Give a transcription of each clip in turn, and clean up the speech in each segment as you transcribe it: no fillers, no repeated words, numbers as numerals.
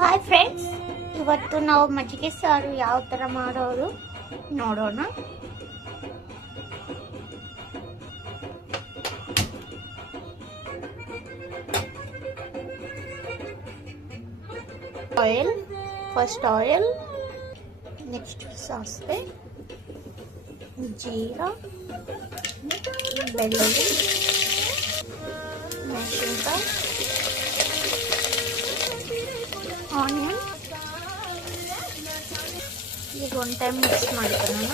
Hi friends, ಇವತ್ತು ನಾವು ಮಜ್ಜಿಗೆ ಸಾರು ಯಾವ ಥರ ಮಾಡೋದು ನೋಡೋಣ. ಫಸ್ಟ್ ಆಯಿಲ್, ನೆಕ್ಸ್ಟ್ ಸಾಸಿವೆ, ಜೀರಾ, ಬೆಳ್ಳುಳ್ಳಿ, ಮೆಣಸಿನಕಾಯಿ, ಆನಿಯನ್. ಈಗ ಒಂದು ಟೈಮ್ ಮಿಕ್ಸ್ ಮಾಡ್ಕೊಳ್ಳೋಣ.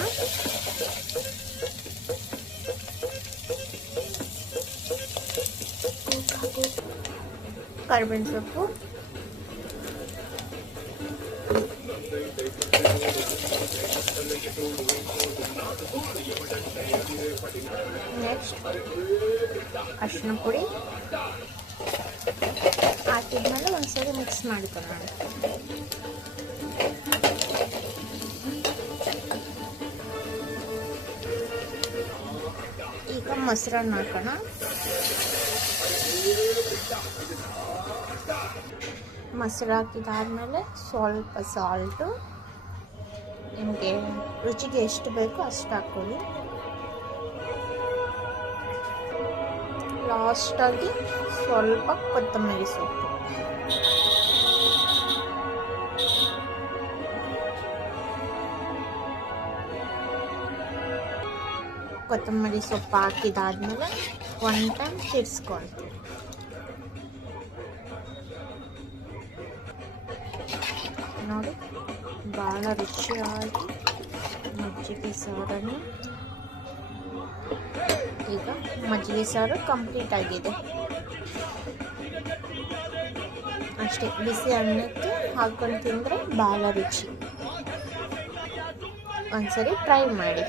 ಕರಿಬೇವಿನ ಸೊಪ್ಪು, ನೆಕ್ಸ್ಟ್ ಅರಿಶಿನ ಪುಡಿ ಹಾಕಿದ್ಮೇಲೆ ಒಂದ್ಸರಿ ಮಿಕ್ಸ್ ಮಾಡ್ಕೊಳ್ಳೋಣ. ಈಗ ಮೊಸರನ್ನ ಹಾಕೋಣ. ಮೊಸರು ಹಾಕಿದಾದ್ಮೇಲೆ ಸ್ವಲ್ಪ ಸಾಲ್ಟು, ನಿಮಗೆ ರುಚಿಗೆ ಎಷ್ಟು ಬೇಕೋ ಅಷ್ಟು ಹಾಕೊಳ್ಳಿ. ಲಾಸ್ಟಾಗಿ ಸ್ವಲ್ಪ ಕೊತ್ತಂಬರಿ ಸೊಪ್ಪು. ಕೊತ್ತಂಬರಿ ಸೊಪ್ಪು ಹಾಕಿದಾದ್ಮೇಲೆ ಒನ್ ಟೈಮ್ ತಿರ್ಸ್ಕೊಳ್ತೀವಿ. ನೋಡಿ, ಭಾಳ ರುಚಿಯಾಗಿ ಮಜ್ಜಿಗೆ ಸಾರನ್ನು. ಈಗ ಮಜ್ಜಿಗೆ ಸಾರು ಕಂಪ್ಲೀಟ್ ಆಗಿದೆ. ಅಷ್ಟೇ, ಬಿಸಿ ಅನ್ನಕ್ಕೆ ಹಾಕೊಂಡು ತಿಂದರೆ ಭಾಳ ರುಚಿ. ಒಂದ್ಸರಿ ಟ್ರೈ ಮಾಡಿ.